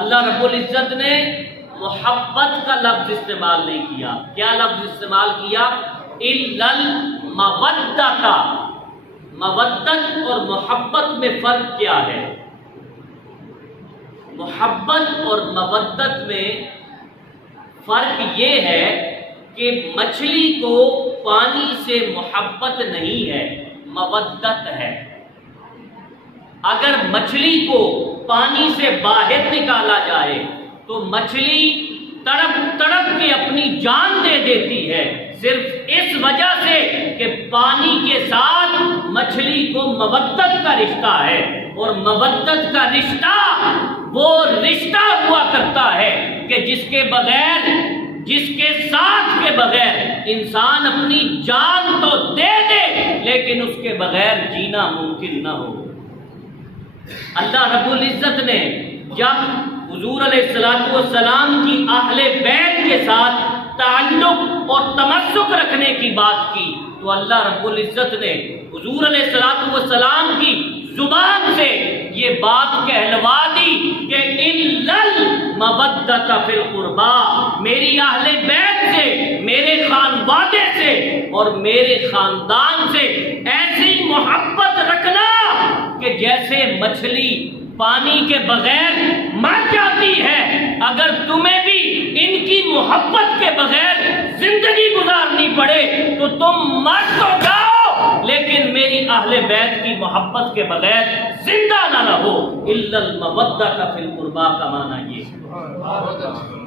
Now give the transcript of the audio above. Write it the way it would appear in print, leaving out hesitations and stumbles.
اللہ رب العزت نے محبت کا لفظ استعمال نہیں کیا. کیا لفظ استعمال کیا؟ الا المودۃ. مودت اور محبت میں فرق کیا ہے؟ محبت اور مودت میں فرق یہ ہے کہ مچھلی کو پانی سے محبت نہیں ہے، مودت ہے. اگر مچھلی کو پانی سے باہر نکالا جائے تو مچھلی تڑپ تڑپ کے اپنی جان دے دیتی ہے، صرف اس وجہ سے کہ پانی کے ساتھ مچھلی کو مودت کا رشتہ ہے. اور مودت کا رشتہ وہ رشتہ ہوا کرتا ہے کہ جس کے ساتھ کے بغیر انسان اپنی جان تو دے دے لیکن اس کے بغیر جینا ممکن نہ ہو. اللہ رب العزت نے جب حضور علیہ السلام کی اہل بیت کے ساتھ تعلق اور تمسک رکھنے کی بات کی تو اللہ رب العزت نے حضور علیہ السلام کی زبان سے یہ بات کہلوا دی کہ الا المودۃ فی القربا، میری اہل بیت سے، میرے خانوادے سے اور میرے خاندان سے ایسی محبت رکھنا کہ جیسے مچھلی پانی کے بغیر مر جاتی ہے، اگر تمہیں بھی ان کی محبت کے بغیر زندگی گزارنی پڑے تو تم مر تو جاؤ لیکن میری اہل بیت کی محبت کے بغیر زندہ نہ رہو. الا المودۃ فی القربا کا معنی یہ ہے.